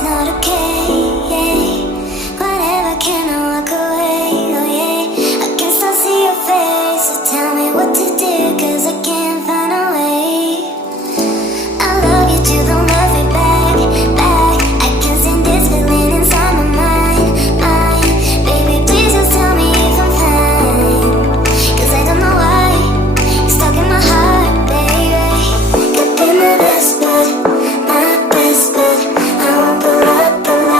it's not okay, yeah. Whatever, can I walk away, oh yeah. I can still see your face, so tell me what to do, 'cause I can't find a way. I love you too, don't love me back, back. I can send this feeling inside my mind. Baby, please just tell me if I'm fine, 'cause I don't know why you're stuck in my heart, baby. Could be my best, but I won't pull up the line.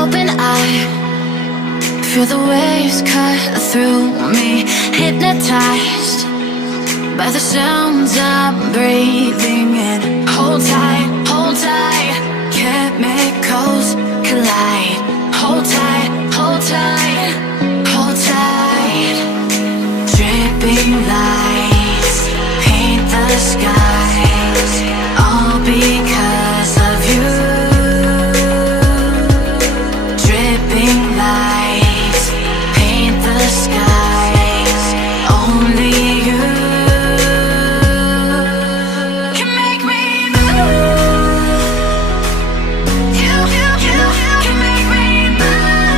Open eye, feel the waves cut through me. Hypnotized by the sounds I'm breathing in. Hold tight, hold tight. Chemicals collide. Hold tight, hold tight, hold tight. Dripping lights paint the skies, all because of you. Dripping lights paint the skies, only you can make me move. You can make me move.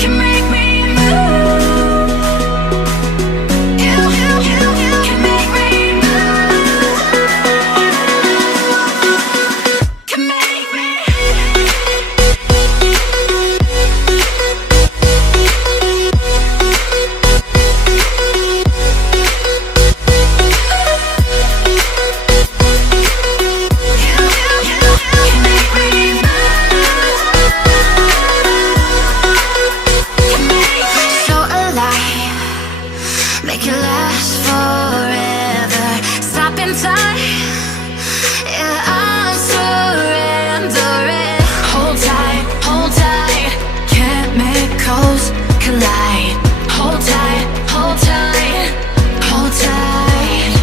Can make me move. You can make me move. Can make me. So alive, make it last forever. Stop in time, yeah, I'm surrendering. Hold tight, chemicals collide. Hold tight, hold tight, hold tight.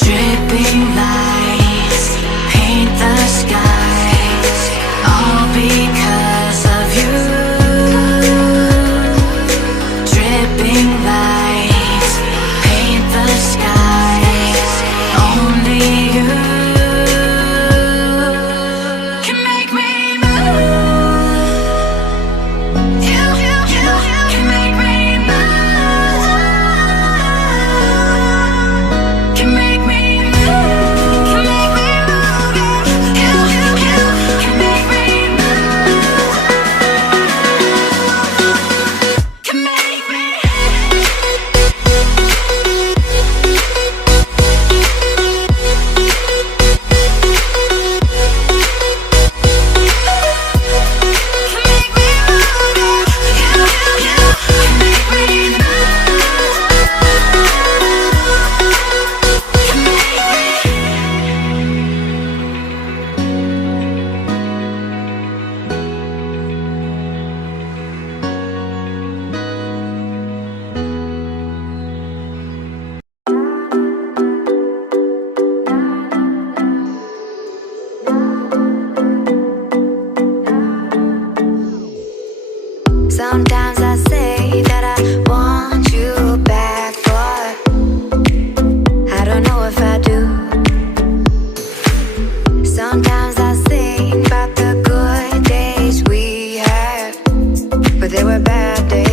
Dripping lights paint the skies, all because of you. Dripping lights paint the skies, only you can make me move. You can make me move. Can make me move. Can make me move. You can make me move. Can make me. Sometimes I say that I want you back, but I don't know if I do. Sometimes I think about the good days we had, but they were bad days.